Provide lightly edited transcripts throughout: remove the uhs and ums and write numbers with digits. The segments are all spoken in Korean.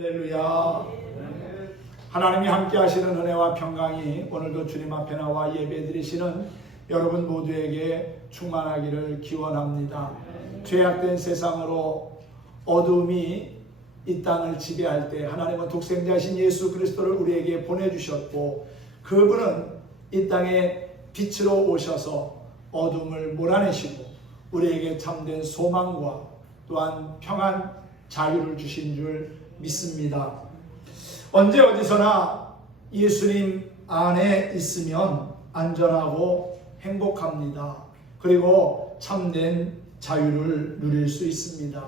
할렐루야. 하나님이 함께 하시는 은혜와 평강이 오늘도 주님 앞에 나와 예배 드리시는 여러분 모두에게 충만하기를 기원합니다. 죄악된 세상으로 어둠이 이 땅을 지배할 때 하나님은 독생자신 예수 그리스도를 우리에게 보내주셨고, 그분은 이 땅에 빛으로 오셔서 어둠을 몰아내시고 우리에게 참된 소망과 또한 평안, 자유를 주신 줄 믿습니다. 언제 어디서나 예수님 안에 있으면 안전하고 행복합니다. 그리고 참된 자유를 누릴 수 있습니다.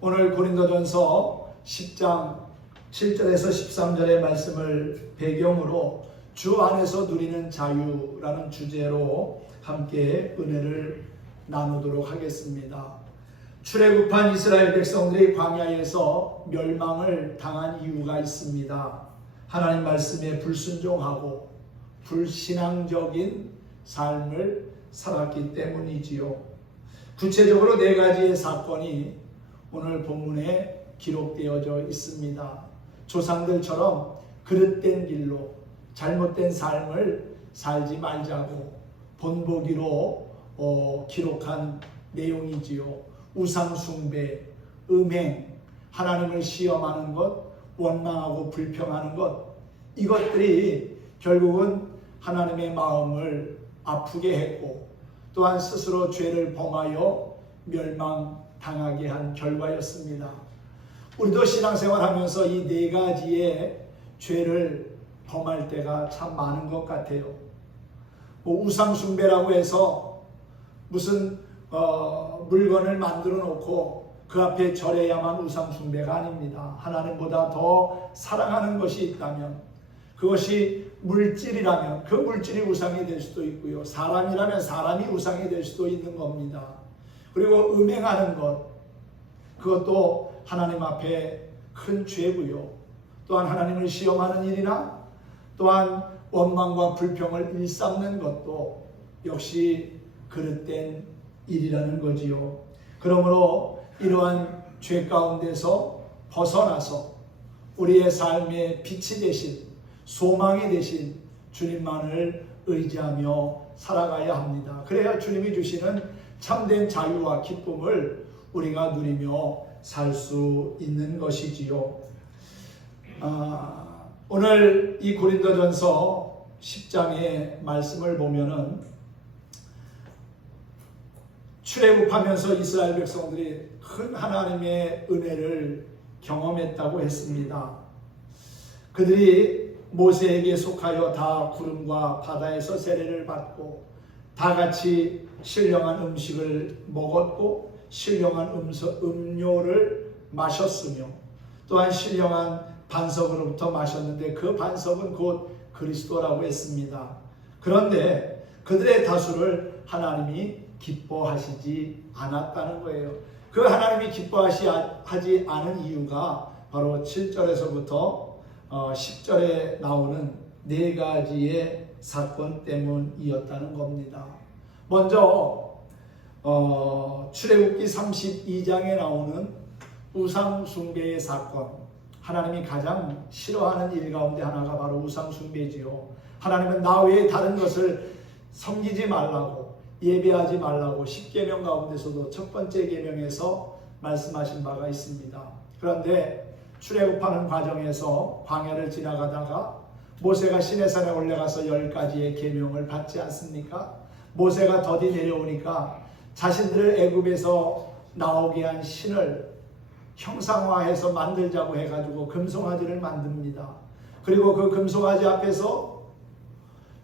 오늘 고린도전서 10장 7절에서 13절의 말씀을 배경으로 주 안에서 누리는 자유라는 주제로 함께 은혜를 나누도록 하겠습니다. 출애굽한 이스라엘 백성들이 광야에서 멸망을 당한 이유가 있습니다. 하나님 말씀에 불순종하고 불신앙적인 삶을 살았기 때문이지요. 구체적으로 4가지의 사건이 오늘 본문에 기록되어져 있습니다. 조상들처럼 그릇된 길로 잘못된 삶을 살지 말자고 본보기로 기록한 내용이지요. 우상숭배, 음행, 하나님을 시험하는 것, 원망하고 불평하는 것, 이것들이 결국은 하나님의 마음을 아프게 했고 또한 스스로 죄를 범하여 멸망당하게 한 결과였습니다. 우리도 신앙생활하면서 이 4가지의 죄를 범할 때가 참 많은 것 같아요. 우상숭배라고 해서 무슨 물건을 만들어 놓고 그 앞에 절해야만 우상숭배가 아닙니다. 하나님보다 더 사랑하는 것이 있다면, 그것이 물질이라면 그 물질이 우상이 될 수도 있고요, 사람이라면 사람이 우상이 될 수도 있는 겁니다. 그리고 음행하는 것, 그것도 하나님 앞에 큰 죄고요. 또한 하나님을 시험하는 일이나 또한 원망과 불평을 일삼는 것도 역시 그릇된 일이라는 거지요. 그러므로 이러한 죄 가운데서 벗어나서 우리의 삶의 빛이 되신, 소망이 되신 주님만을 의지하며 살아가야 합니다. 그래야 주님이 주시는 참된 자유와 기쁨을 우리가 누리며 살 수 있는 것이지요. 오늘 이 고린도전서 10장의 말씀을 보면은 출애굽하면서 이스라엘 백성들이 큰 하나님의 은혜를 경험했다고 했습니다. 그들이 모세에게 속하여 다 구름과 바다에서 세례를 받고 다 같이 신령한 음식을 먹었고 신령한 음료를 마셨으며 또한 신령한 반석으로부터 마셨는데 그 반석은 곧 그리스도라고 했습니다. 그런데 그들의 다수를 하나님이 기뻐하시지 않았다는 거예요. 그 하나님이 기뻐하지 않은 이유가 바로 7절에서부터 10절에 나오는 4가지의 사건 때문이었다는 겁니다. 먼저 출애굽기 32장에 나오는 우상숭배의 사건, 하나님이 가장 싫어하는 일 가운데 하나가 바로 우상숭배지요. 하나님은 나 외에 다른 것을 섬기지 말라고, 예배하지 말라고 10계명 가운데서도 첫 번째 계명에서 말씀하신 바가 있습니다. 그런데 출애굽하는 과정에서 광야를 지나가다가 모세가 시내산에 올라가서 10가지의 계명을 받지 않습니까? 모세가 더디 내려오니까 자신들을 애굽에서 나오게 한 신을 형상화해서 만들자고 해가지고 금송아지를 만듭니다. 그리고 그 금송아지 앞에서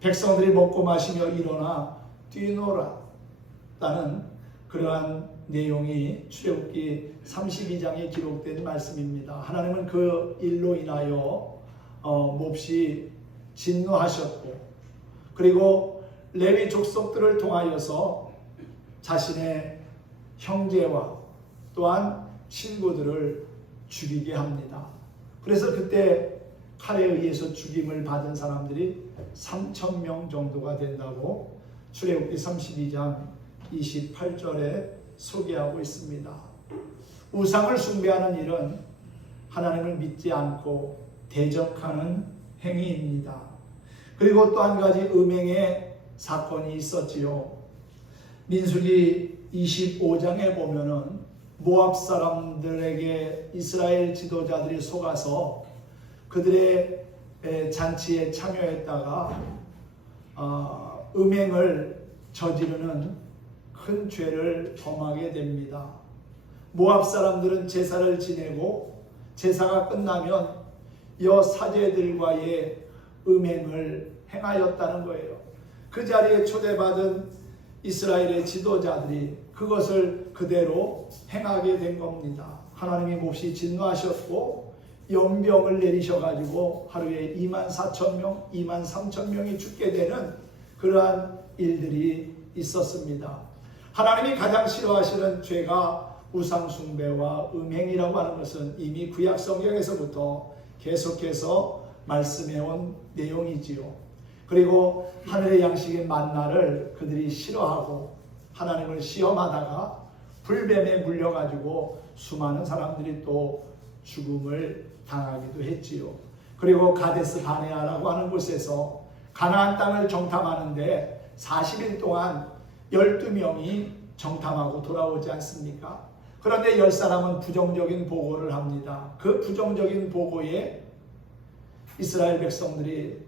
백성들이 먹고 마시며 일어나 뛰노라라는 그러한 내용이 출애굽기 32장에 기록된 말씀입니다. 하나님은 그 일로 인하여 몹시 진노하셨고, 그리고 레위 족속들을 통하여서 자신의 형제와 또한 친구들을 죽이게 합니다. 그래서 그때 칼에 의해서 죽임을 받은 사람들이 3,000명 정도가 된다고 출애굽기 32장 28절에 소개하고 있습니다. 우상을 숭배하는 일은 하나님을 믿지 않고 대적하는 행위입니다. 그리고 또 한 가지 음행의 사건이 있었지요. 민수기 25장에 보면은 모압 사람들에게 이스라엘 지도자들이 속아서 그들의 잔치에 참여했다가 음행을 저지르는 큰 죄를 범하게 됩니다. 모압 사람들은 제사를 지내고 제사가 끝나면 여 사제들과의 음행을 행하였다는 거예요. 그 자리에 초대받은 이스라엘의 지도자들이 그것을 그대로 행하게 된 겁니다. 하나님이 몹시 진노하셨고 연병을 내리셔가지고 하루에 24,000명, 23,000명이 죽게 되는 그러한 일들이 있었습니다. 하나님이 가장 싫어하시는 죄가 우상숭배와 음행이라고 하는 것은 이미 구약 성경에서부터 계속해서 말씀해온 내용이지요. 그리고 하늘의 양식인 만나를 그들이 싫어하고 하나님을 시험하다가 불뱀에 물려가지고 수많은 사람들이 또 죽음을 당하기도 했지요. 그리고 가데스 바네아라고 하는 곳에서 가나안 땅을 정탐하는데 40일 동안 12명이 정탐하고 돌아오지 않습니까? 그런데 10사람은 부정적인 보고를 합니다. 그 부정적인 보고에 이스라엘 백성들이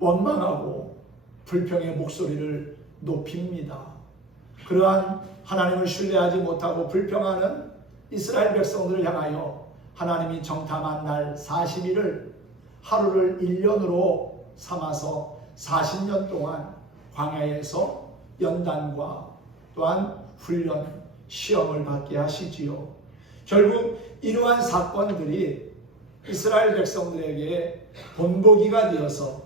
원망하고 불평의 목소리를 높입니다. 그러한 하나님을 신뢰하지 못하고 불평하는 이스라엘 백성들을 향하여 하나님이 정탐한 날 40일을 하루를 1년으로 삼아서 40년 동안 광야에서 연단과 또한 훈련, 시험을 받게 하시지요. 결국 이러한 사건들이 이스라엘 백성들에게 본보기가 되어서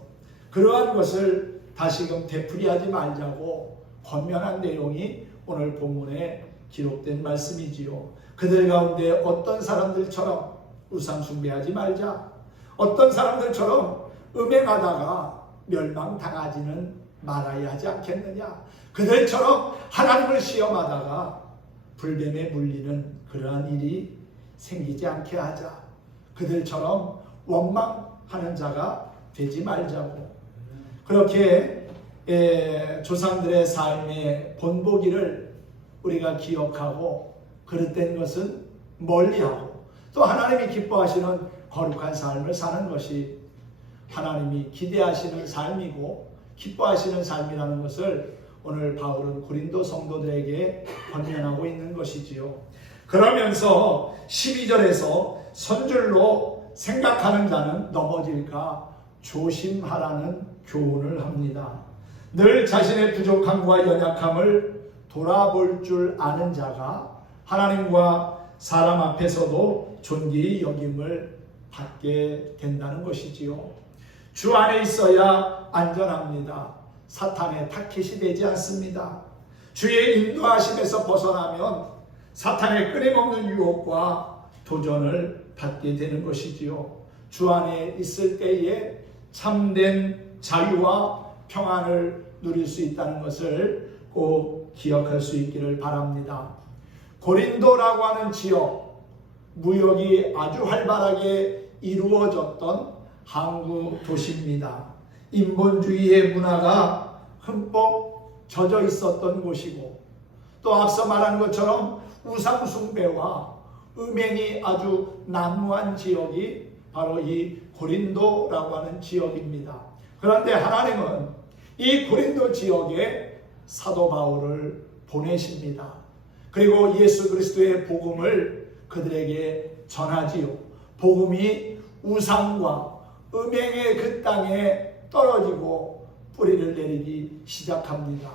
그러한 것을 다시금 되풀이하지 말자고 권면한 내용이 오늘 본문에 기록된 말씀이지요. 그들 가운데 어떤 사람들처럼 우상 숭배하지 말자, 어떤 사람들처럼 음행하다가 멸망당하지는 말아야 하지 않겠느냐, 그들처럼 하나님을 시험하다가 불뱀에 물리는 그러한 일이 생기지 않게 하자, 그들처럼 원망하는 자가 되지 말자고. 그렇게 조상들의 삶의 본보기를 우리가 기억하고 그릇된 것은 멀리하고 또 하나님이 기뻐하시는 거룩한 삶을 사는 것이 하나님이 기대하시는 삶이고 기뻐하시는 삶이라는 것을 오늘 바울은 고린도 성도들에게 권면하고 있는 것이지요. 그러면서 12절에서 선줄로 생각하는 자는 넘어질까 조심하라는 교훈을 합니다. 늘 자신의 부족함과 연약함을 돌아볼 줄 아는 자가 하나님과 사람 앞에서도 존귀히 여김을 받게 된다는 것이지요. 주 안에 있어야 안전합니다. 사탄의 타깃이 되지 않습니다. 주의 인도하심에서 벗어나면 사탄의 끊임없는 유혹과 도전을 받게 되는 것이지요. 주 안에 있을 때에 참된 자유와 평안을 누릴 수 있다는 것을 꼭 기억할 수 있기를 바랍니다. 고린도라고 하는 지역, 무역이 아주 활발하게 이루어졌던 항구 도시입니다. 인본주의의 문화가 흠뻑 젖어 있었던 곳이고 또 앞서 말한 것처럼 우상숭배와 음행이 아주 난무한 지역이 바로 이 고린도라고 하는 지역입니다. 그런데 하나님은 이 고린도 지역에 사도 바울을 보내십니다. 그리고 예수 그리스도의 복음을 그들에게 전하지요. 복음이 우상과 음행의 그 땅에 떨어지고 뿌리를 내리기 시작합니다.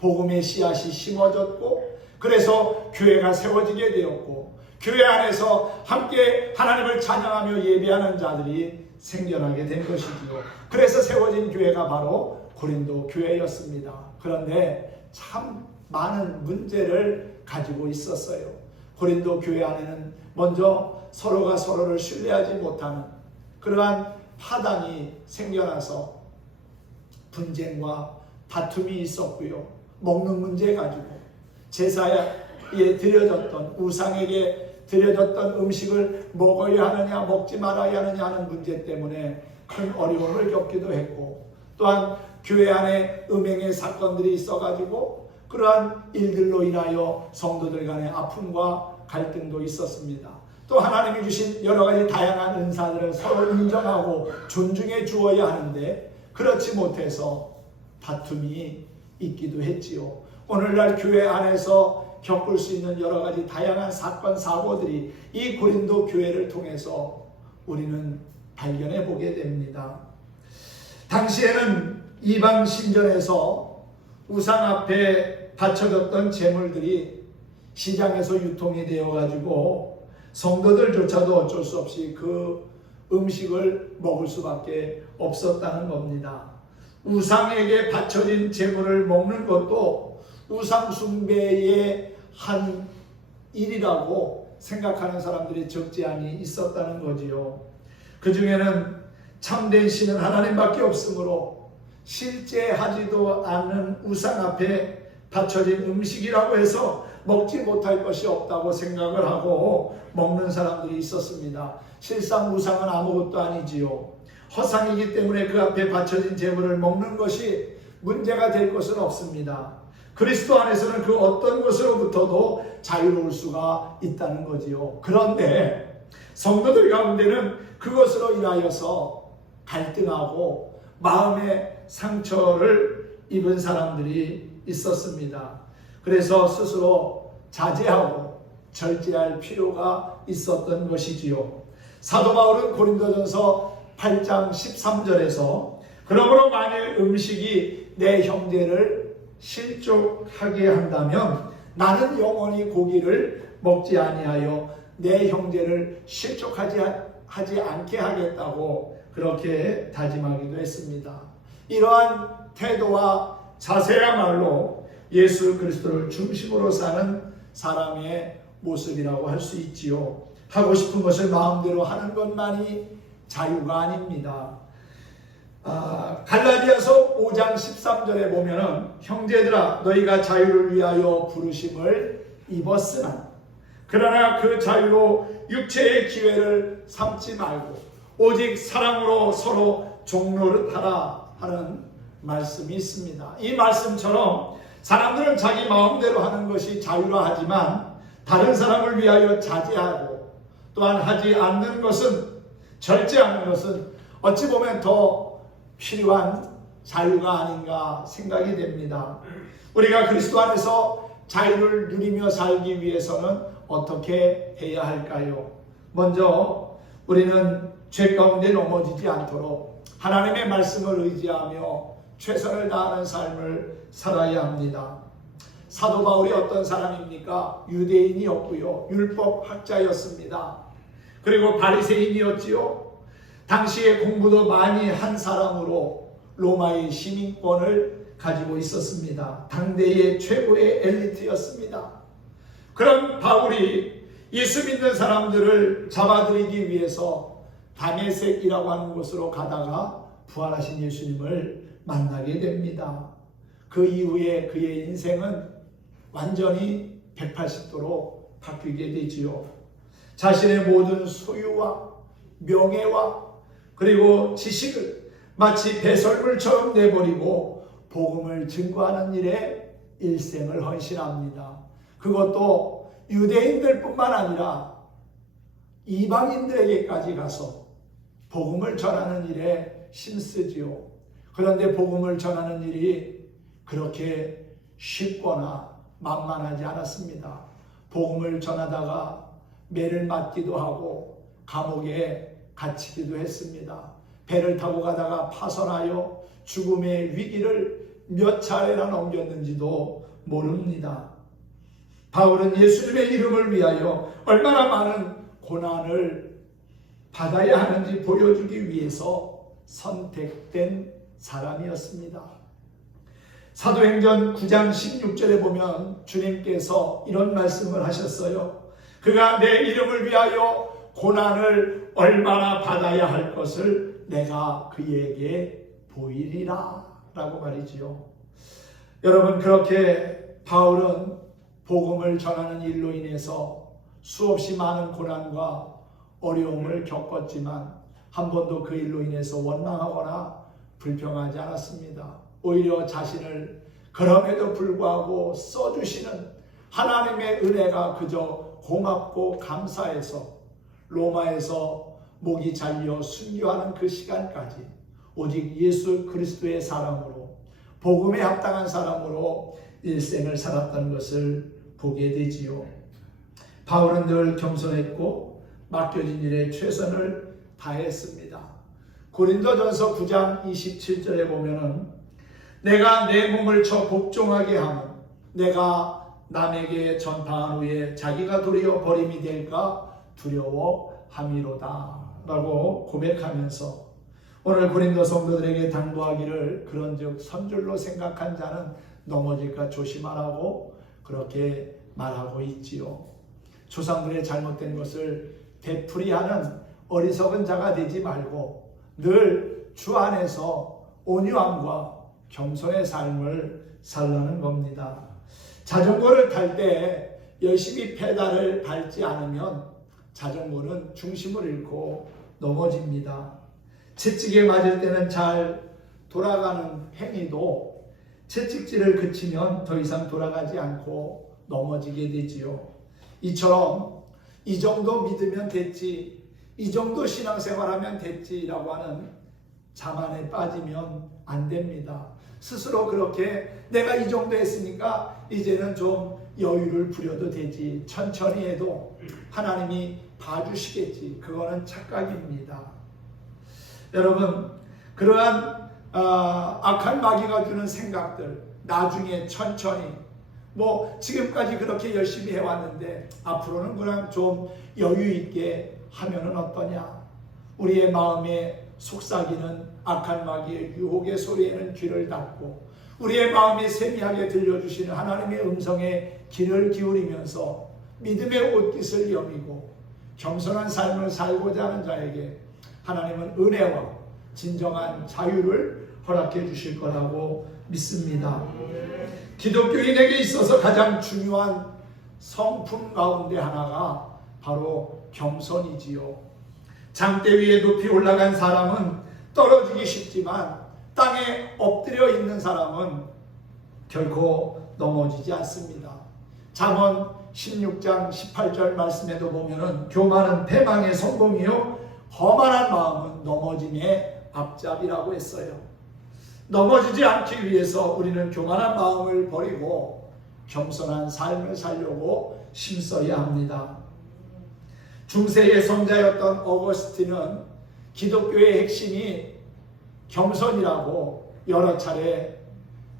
복음의 씨앗이 심어졌고 그래서 교회가 세워지게 되었고 교회 안에서 함께 하나님을 찬양하며 예배하는 자들이 생겨나게 된 것이지요. 그래서 세워진 교회가 바로 고린도 교회였습니다. 그런데 참 많은 문제를 가지고 있었어요. 고린도 교회 안에는 먼저 서로가 서로를 신뢰하지 못하는 그러한 파당이 생겨나서 분쟁과 다툼이 있었고요. 먹는 문제 가지고 제사에 드려졌던 우상에게 드려졌던 음식을 먹어야 하느냐 먹지 말아야 하느냐 하는 문제 때문에 큰 어려움을 겪기도 했고, 또한 교회 안에 음행의 사건들이 있어가지고 그러한 일들로 인하여 성도들 간의 아픔과 갈등도 있었습니다. 또 하나님이 주신 여러 가지 다양한 은사들을 서로 인정하고 존중해 주어야 하는데 그렇지 못해서 다툼이 있기도 했지요. 오늘날 교회 안에서 겪을 수 있는 여러 가지 다양한 사건 사고들이 이 고린도 교회를 통해서 우리는 발견해 보게 됩니다. 당시에는 이방 신전에서 우상 앞에 바쳐졌던 제물들이 시장에서 유통이 되어 가지고 성도들조차도 어쩔 수 없이 그 음식을 먹을 수밖에 없었다는 겁니다. 우상에게 바쳐진 제물을 먹는 것도 우상 숭배의 한 일이라고 생각하는 사람들이 적지 않이 있었다는 거지요. 그 중에는 참된 신은 하나님밖에 없으므로 실제 하지도 않는 우상 앞에 바쳐진 음식이라고 해서 먹지 못할 것이 없다고 생각을 하고 먹는 사람들이 있었습니다. 실상 우상은 아무것도 아니지요. 허상이기 때문에 그 앞에 바쳐진 제물을 먹는 것이 문제가 될 것은 없습니다. 그리스도 안에서는 그 어떤 것으로부터도 자유로울 수가 있다는 거지요. 그런데 성도들 가운데는 그것으로 인하여서 갈등하고 마음의 상처를 입은 사람들이 있었습니다. 그래서 스스로 자제하고 절제할 필요가 있었던 것이지요. 사도 바울은 고린도전서 8장 13절에서 그러므로 만일 음식이 내 형제를 실족하게 한다면 나는 영원히 고기를 먹지 아니하여 내 형제를 실족하지 않게 하겠다고 그렇게 다짐하기도 했습니다. 이러한 태도와 자세야말로 예수 그리스도를 중심으로 사는 사람의 모습이라고 할 수 있지요. 하고 싶은 것을 마음대로 하는 것만이 자유가 아닙니다. 갈라디아서 5장 13절에 보면은 형제들아 너희가 자유를 위하여 부르심을 입었으나 그러나 그 자유로 육체의 기회를 삼지 말고 오직 사랑으로 서로 종노릇하라 하는 말씀이 있습니다. 이 말씀처럼 사람들은 자기 마음대로 하는 것이 자유라 하지만 다른 사람을 위하여 자제하고 또한 하지 않는 것은 절제하는 것은 어찌 보면 더 필요한 자유가 아닌가 생각이 됩니다. 우리가 그리스도 안에서 자유를 누리며 살기 위해서는 어떻게 해야 할까요? 먼저 우리는 죄 가운데 넘어지지 않도록 하나님의 말씀을 의지하며 최선을 다하는 삶을 살아야 합니다. 사도 바울이 어떤 사람입니까? 유대인이었고요. 율법학자였습니다. 그리고 바리새인이었지요. 당시에 공부도 많이 한 사람으로 로마의 시민권을 가지고 있었습니다. 당대의 최고의 엘리트였습니다. 그런 바울이 예수 믿는 사람들을 잡아들이기 위해서 다메섹이라고 하는 곳으로 가다가 부활하신 예수님을 만나게 됩니다. 그 이후에 그의 인생은 완전히 180도로 바뀌게 되지요. 자신의 모든 소유와 명예와 그리고 지식을 마치 배설물처럼 내버리고 복음을 증거하는 일에 일생을 헌신합니다. 그것도 유대인들뿐만 아니라 이방인들에게까지 가서 복음을 전하는 일에 힘쓰지요. 그런데 복음을 전하는 일이 그렇게 쉽거나 만만하지 않았습니다. 복음을 전하다가 매를 맞기도 하고 감옥에 갇히기도 했습니다. 배를 타고 가다가 파손하여 죽음의 위기를 몇 차례나 넘겼는지도 모릅니다. 바울은 예수님의 이름을 위하여 얼마나 많은 고난을 받아야 하는지 보여주기 위해서 선택된 사람이었습니다. 사도행전 9장 16절에 보면 주님께서 이런 말씀을 하셨어요. 그가 내 이름을 위하여 고난을 얼마나 받아야 할 것을 내가 그에게 보이리라 라고 말이지요. 여러분, 그렇게 바울은 복음을 전하는 일로 인해서 수없이 많은 고난과 어려움을 겪었지만 한 번도 그 일로 인해서 원망하거나 불평하지 않았습니다. 오히려 자신을 그럼에도 불구하고 써주시는 하나님의 은혜가 그저 고맙고 감사해서 로마에서 목이 잘려 순교하는 그 시간까지 오직 예수 그리스도의 사람으로 복음에 합당한 사람으로 일생을 살았다는 것을 보게 되지요. 바울은 늘 겸손했고 맡겨진 일에 최선을 다했습니다. 고린도전서 9장 27절에 보면은 내가 내 몸을 쳐 복종하게 하면 내가 남에게 전파한 후에 자기가 도리어 버림이 될까 두려워함이로다 라고 고백하면서 오늘 고린도 성도들에게 당부하기를 그런즉 선줄로 생각한 자는 넘어질까 조심하라고 그렇게 말하고 있지요. 조상들의 잘못된 것을 되풀이하는 어리석은 자가 되지 말고 늘 주 안에서 온유함과 겸손의 삶을 살라는 겁니다. 자전거를 탈 때 열심히 페달을 밟지 않으면 자전거는 중심을 잃고 넘어집니다. 채찍에 맞을 때는 잘 돌아가는 행위도 채찍질을 그치면 더 이상 돌아가지 않고 넘어지게 되지요. 이처럼 이 정도 믿으면 됐지, 이 정도 신앙생활하면 됐지라고 하는 자만에 빠지면 안 됩니다. 스스로 그렇게 내가 이 정도 했으니까 이제는 좀 여유를 부려도 되지, 천천히 해도 하나님이 봐주시겠지, 그거는 착각입니다. 여러분, 그러한 악한 마귀가 주는 생각들 나중에 천천히 지금까지 그렇게 열심히 해왔는데 앞으로는 그냥 좀 여유 있게 하면은 어떠냐. 우리의 마음에 속삭이는 악한 마귀의 유혹의 소리에는 귀를 닫고 우리의 마음이 세미하게 들려주시는 하나님의 음성에 귀를 기울이면서 믿음의 옷깃을 여미고 겸손한 삶을 살고자 하는 자에게 하나님은 은혜와 진정한 자유를 허락해 주실 거라고 믿습니다. 기독교인에게 있어서 가장 중요한 성품 가운데 하나가 바로 겸손이지요. 장대 위에 높이 올라간 사람은 떨어지기 쉽지만 땅에 엎드려 있는 사람은 결코 넘어지지 않습니다. 잠언 16장 18절 말씀에도 보면은 교만은 패망의 성공이요 거만한 마음은 넘어짐의 앞잡이라고 했어요. 넘어지지 않기 위해서 우리는 교만한 마음을 버리고 겸손한 삶을 살려고 힘써야 합니다. 중세의 성자였던 어거스틴은 기독교의 핵심이 겸손이라고 여러 차례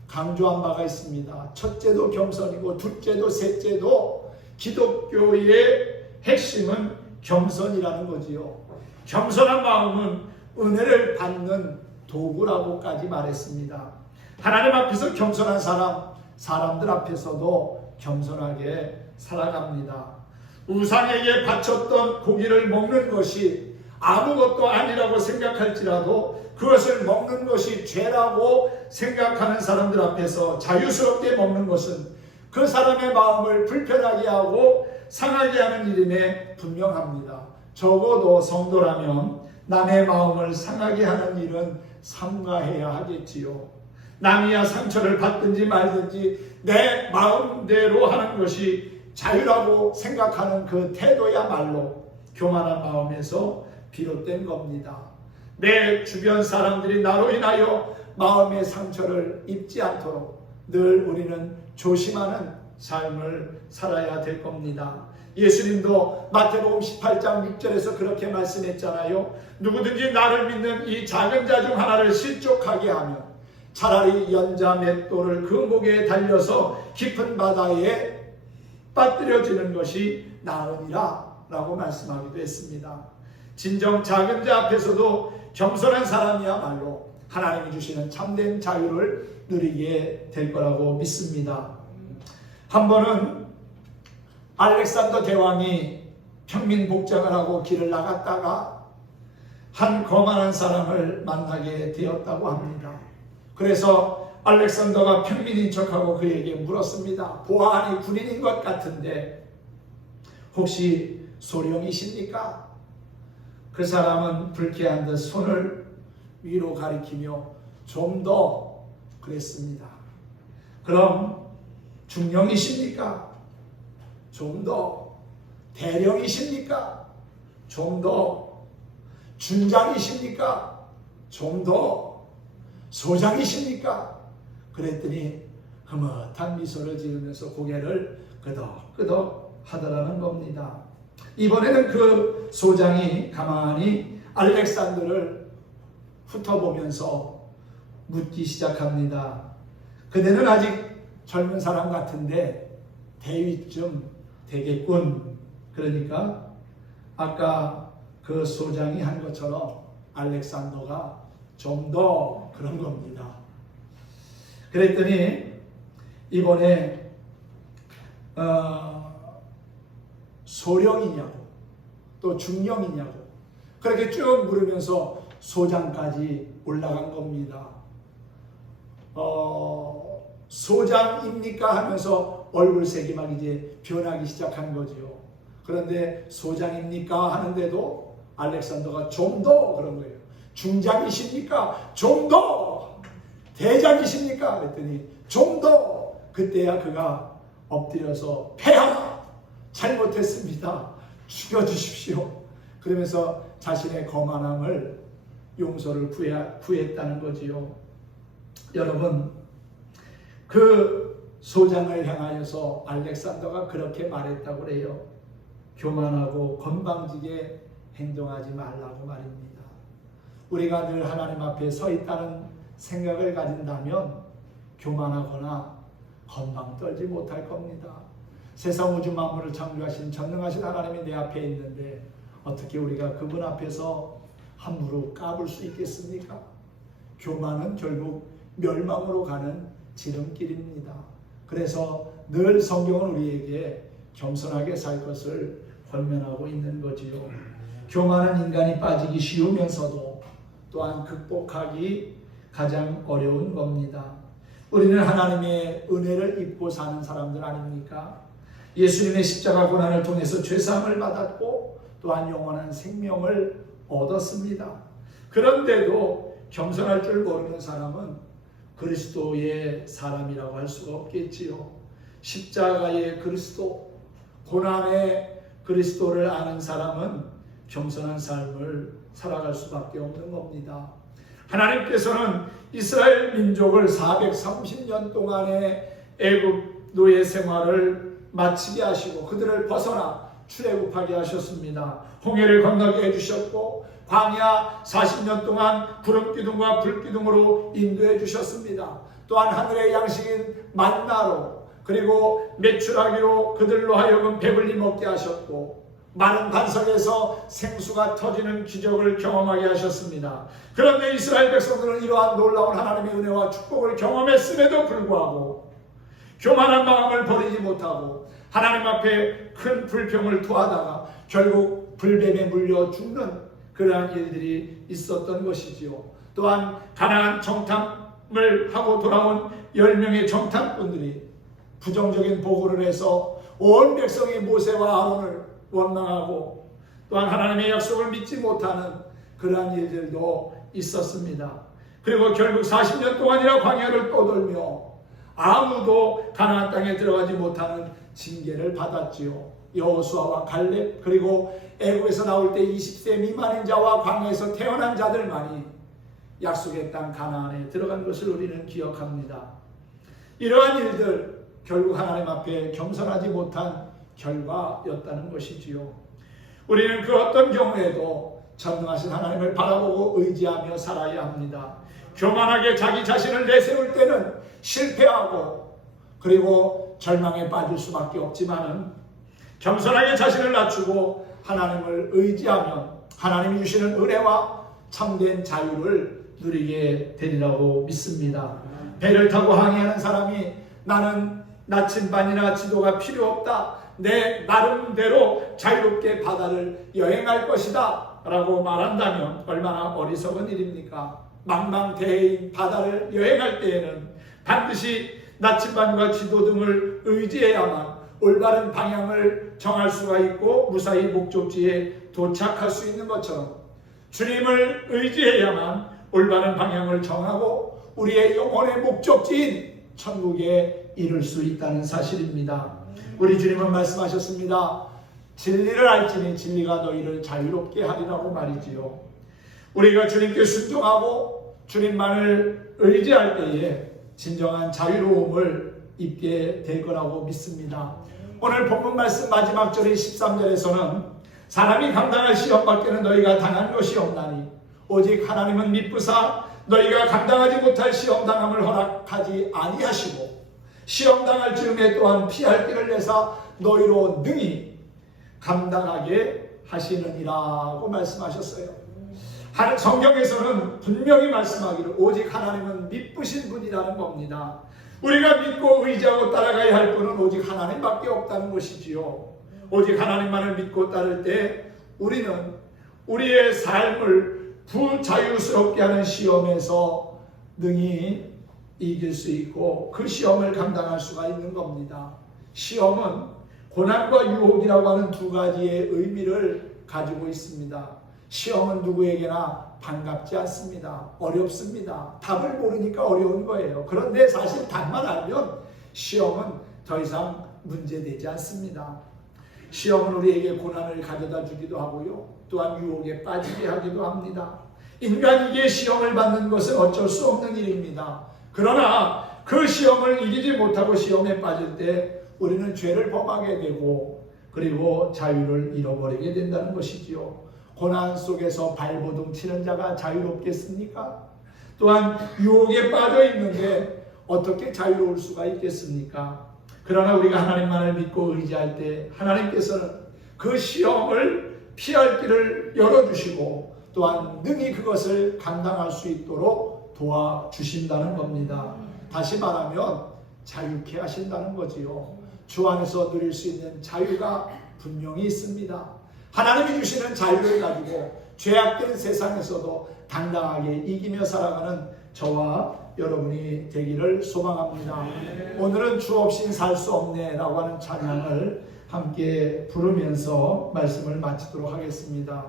강조한 바가 있습니다. 첫째도 겸손이고 둘째도 셋째도 기독교의 핵심은 겸손이라는 거지요. 겸손한 마음은 은혜를 받는 도구라고까지 말했습니다. 하나님 앞에서 겸손한 사람, 사람들 앞에서도 겸손하게 살아갑니다. 우상에게 바쳤던 고기를 먹는 것이 아무것도 아니라고 생각할지라도 그것을 먹는 것이 죄라고 생각하는 사람들 앞에서 자유스럽게 먹는 것은 그 사람의 마음을 불편하게 하고 상하게 하는 일임에 분명합니다. 적어도 성도라면 남의 마음을 상하게 하는 일은 삼가해야 하겠지요. 남이야 상처를 받든지 말든지 내 마음대로 하는 것이 자유라고 생각하는 그 태도야말로 교만한 마음에서 비롯된 겁니다. 내 주변 사람들이 나로 인하여 마음의 상처를 입지 않도록 늘 우리는 조심하는 삶을 살아야 될 겁니다. 예수님도 마태복음 18장 6절에서 그렇게 말씀했잖아요. 누구든지 나를 믿는 이 작은 자 중 하나를 실족하게 하면 차라리 연자 맷돌을 그 목에 달려서 깊은 바다에 빠뜨려지는 것이 나으니라 라고 말씀하기도 했습니다. 진정 작은 자 앞에서도 겸손한 사람이야말로 하나님이 주시는 참된 자유를 누리게 될 거라고 믿습니다. 한 번은 알렉산더 대왕이 평민 복장을 하고 길을 나갔다가 한 거만한 사람을 만나게 되었다고 합니다. 그래서 알렉산더가 평민인 척하고 그에게 물었습니다. 보아하니 군인인 것 같은데 혹시 소령이십니까? 그 사람은 불쾌한 듯 손을 위로 가리키며 좀 더 그랬습니다. 그럼 중령이십니까? 좀 더. 대령이십니까? 좀 더. 준장이십니까? 좀 더. 소장이십니까? 그랬더니 흐뭇한 미소를 지으면서 고개를 끄덕끄덕 하더라는 겁니다. 이번에는 그 소장이 가만히 알렉산더를 훑어보면서 묻기 시작합니다. 그대는 아직 젊은 사람 같은데 대위쯤 되겠군. 그러니까 아까 그 소장이 한 것처럼 알렉산더가 좀 더 그런 겁니다. 그랬더니 이번에 소령이냐고 또 중령이냐고 그렇게 쭉 물으면서 소장까지 올라간 겁니다. 소장입니까? 하면서 얼굴색이 막 이제 변하기 시작한 거죠. 그런데 소장입니까? 하는데도 알렉산더가 좀 더 그런 거예요. 중장이십니까? 좀 더. 대장이십니까? 그랬더니 좀 더. 그때야 그가 엎드려서 폐하! 잘못했습니다. 죽여주십시오. 그러면서 자신의 거만함을 용서를 구했다는 거지요. 여러분, 그 소장을 향하여서 알렉산더가 그렇게 말했다고 그래요. 교만하고 건방지게 행동하지 말라고 말입니다. 우리가 늘 하나님 앞에 서 있다는 생각을 가진다면 교만하거나 건방 떨지 못할 겁니다. 세상 우주 만물을 창조하신 전능하신 하나님이 내 앞에 있는데 어떻게 우리가 그분 앞에서 함부로 까불 수 있겠습니까? 교만은 결국 멸망으로 가는 지름길입니다. 그래서 늘 성경은 우리에게 겸손하게 살 것을 권면하고 있는 거지요. 교만은 인간이 빠지기 쉬우면서도 또한 극복하기 가장 어려운 겁니다. 우리는 하나님의 은혜를 입고 사는 사람들 아닙니까? 예수님의 십자가 고난을 통해서 죄사함을 받았고 또한 영원한 생명을 얻었습니다. 그런데도 겸손할 줄 모르는 사람은 그리스도의 사람이라고 할 수가 없겠지요. 십자가의 그리스도, 고난의 그리스도를 아는 사람은 겸손한 삶을 살아갈 수밖에 없는 겁니다. 하나님께서는 이스라엘 민족을 430년 동안의 애굽 노예 생활을 마치게 하시고 그들을 벗어나 출애굽하게 하셨습니다. 홍해를 건너게 해주셨고 광야 40년 동안 구름기둥과 불기둥으로 인도해 주셨습니다. 또한 하늘의 양식인 만나로 그리고 메추라기로 그들로 하여금 배불리 먹게 하셨고 마른 반석에서 생수가 터지는 기적을 경험하게 하셨습니다. 그런데 이스라엘 백성들은 이러한 놀라운 하나님의 은혜와 축복을 경험했음에도 불구하고 교만한 마음을 버리지 못하고 하나님 앞에 큰 불평을 토하다가 결국 불뱀에 물려 죽는 그러한 일들이 있었던 것이지요. 또한 가나안 정탐을 하고 돌아온 10명의 정탐꾼들이 부정적인 보고를 해서 온 백성이 모세와 아론을 원망하고 또한 하나님의 약속을 믿지 못하는 그러한 일들도 있었습니다. 그리고 결국 40년 동안이나 광야를 떠돌며 아무도 가나안 땅에 들어가지 못하는 징계를 받았지요. 여호수아와 갈렙 그리고 애굽에서 나올 때 20세 미만인 자와 광야에서 태어난 자들만이 약속의 땅 가나안에 들어간 것을 우리는 기억합니다. 이러한 일들 결국 하나님 앞에 겸손하지 못한 결과였다는 것이지요. 우리는 그 어떤 경우에도 전능하신 하나님을 바라보고 의지하며 살아야 합니다. 교만하게 자기 자신을 내세울 때는 실패하고 그리고 절망에 빠질 수밖에 없지만은 겸손하게 자신을 낮추고 하나님을 의지하면 하나님이 주시는 은혜와 참된 자유를 누리게 되리라고 믿습니다. 배를 타고 항해하는 사람이 나는 나침반이나 지도가 필요 없다. 내 나름대로 자유롭게 바다를 여행할 것이다 라고 말한다면 얼마나 어리석은 일입니까? 망망대해인 바다를 여행할 때에는 반드시 나침반과 지도 등을 의지해야만 올바른 방향을 정할 수가 있고 무사히 목적지에 도착할 수 있는 것처럼 주님을 의지해야만 올바른 방향을 정하고 우리의 영혼의 목적지인 천국에 이룰 수 있다는 사실입니다. 우리 주님은 말씀하셨습니다. 진리를 알지니 진리가 너희를 자유롭게 하리라고 말이지요. 우리가 주님께 순종하고 주님만을 의지할 때에 진정한 자유로움을 입게 될 거라고 믿습니다. 오늘 본문 말씀 마지막 절인 13절에서는 사람이 감당할 시험 밖에는 너희가 당한 것이 없나니 오직 하나님은 미쁘사 너희가 감당하지 못할 시험 당함을 허락하지 아니하시고 시험 당할 즈음에 또한 피할 길을 내사 너희로 능히 감당하게 하시느니라고 말씀하셨어요. 성경에서는 분명히 말씀하기를 오직 하나님은 미쁘신 분이라는 겁니다. 우리가 믿고 의지하고 따라가야 할 분은 오직 하나님밖에 없다는 것이지요. 오직 하나님만을 믿고 따를 때 우리는 우리의 삶을 부자유스럽게 하는 시험에서 능히 이길 수 있고 그 시험을 감당할 수가 있는 겁니다. 시험은 고난과 유혹이라고 하는 두 가지의 의미를 가지고 있습니다. 시험은 누구에게나 반갑지 않습니다. 어렵습니다. 답을 모르니까 어려운 거예요. 그런데 사실 답만 알면 시험은 더 이상 문제되지 않습니다. 시험은 우리에게 고난을 가져다 주기도 하고요. 또한 유혹에 빠지게 하기도 합니다. 인간에게 시험을 받는 것은 어쩔 수 없는 일입니다. 그러나 그 시험을 이기지 못하고 시험에 빠질 때 우리는 죄를 범하게 되고 그리고 자유를 잃어버리게 된다는 것이지요. 고난 속에서 발버둥 치는 자가 자유롭겠습니까? 또한 유혹에 빠져 있는데 어떻게 자유로울 수가 있겠습니까? 그러나 우리가 하나님만을 믿고 의지할 때 하나님께서는 그 시험을 피할 길을 열어주시고 또한 능히 그것을 감당할 수 있도록 도와주신다는 겁니다. 다시 말하면 자유케 하신다는 거지요. 주 안에서 누릴 수 있는 자유가 분명히 있습니다. 하나님이 주시는 자유를 가지고 죄악된 세상에서도 당당하게 이기며 살아가는 저와 여러분이 되기를 소망합니다. 오늘은 주 없인 살 수 없네 라고 하는 찬양을 함께 부르면서 말씀을 마치도록 하겠습니다.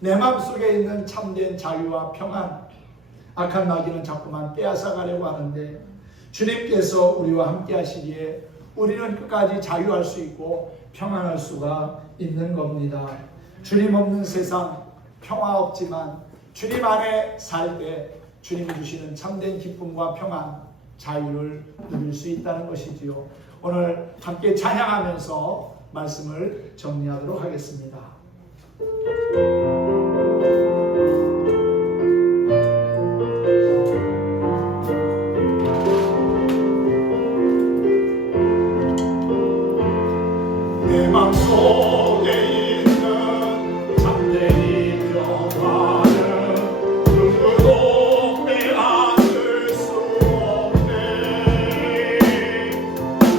내 마음속에 있는 참된 자유와 평안, 악한 마귀는 자꾸만 빼앗아가려고 하는데 주님께서 우리와 함께 하시기에 우리는 끝까지 자유할 수 있고 평안할 수가 있는 겁니다. 주님 없는 세상 평화 없지만 주님 안에 살 때 주님이 주시는 참된 기쁨과 평안, 자유를 누릴 수 있다는 것이지요. 오늘 함께 찬양하면서 말씀을 정리하도록 하겠습니다. 내 맘속에 있는 참된 평화는 누구도 빼앗을 수 없네.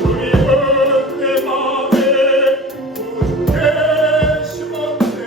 주님은 내 맘에 구주 되시건대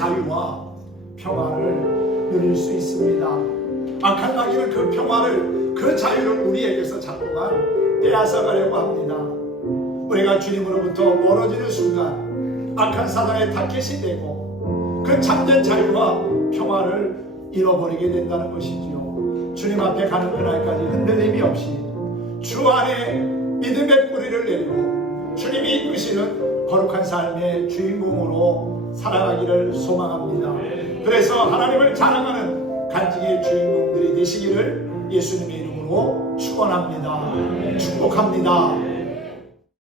자유와 평화를 누릴 수 있습니다. 악한 마귀는 그 평화를, 그 자유를 우리에게서 자꾸만 빼앗아가려고 합니다. 우리가 주님으로부터 멀어지는 순간 악한 사단의 타겟이 되고 그 참된 자유와 평화를 잃어버리게 된다는 것이지요. 주님 앞에 가는 그날까지 흔들림이 없이 주 안에 믿음의 뿌리를 내리고 주님이 이끄시는 거룩한 삶의 주인공으로 살아가기를 소망합니다. 그래서 하나님을 자랑하는 간증의 주인공들이 되시기를 예수님의 이름으로 축원합니다. 축복합니다.